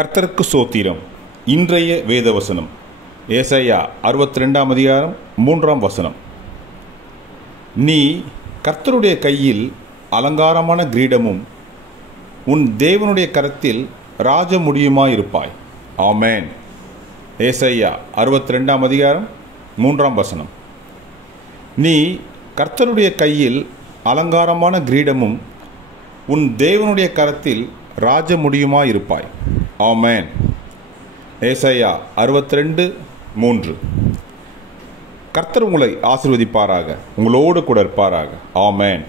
கர்த்தருக்கு சோத்திரம். இன்றைய வேதவசனம் ஏசாயா 62 அதிகாரம் 3 நீ கர்த்தருடைய கையில் அலங்காரமான கிரீடமும் உன் தேவனுடைய கரத்தில் ராஜமுடியுமாயிருப்பாய். ஆமேன். ஏசாயா 62 அதிகாரம் 3 நீ கர்த்தருடைய கையில் அலங்காரமான கிரீடமும் உன் தேவனுடைய கரத்தில் ராஜமுடியுமாயிருப்பாய். ஆமேன். ஏசாயா 62:3. கர்த்தர் உங்களை ஆசீர்வதிப்பாராக, உங்களோடு கூட இருப்பாராக. ஆமேன்.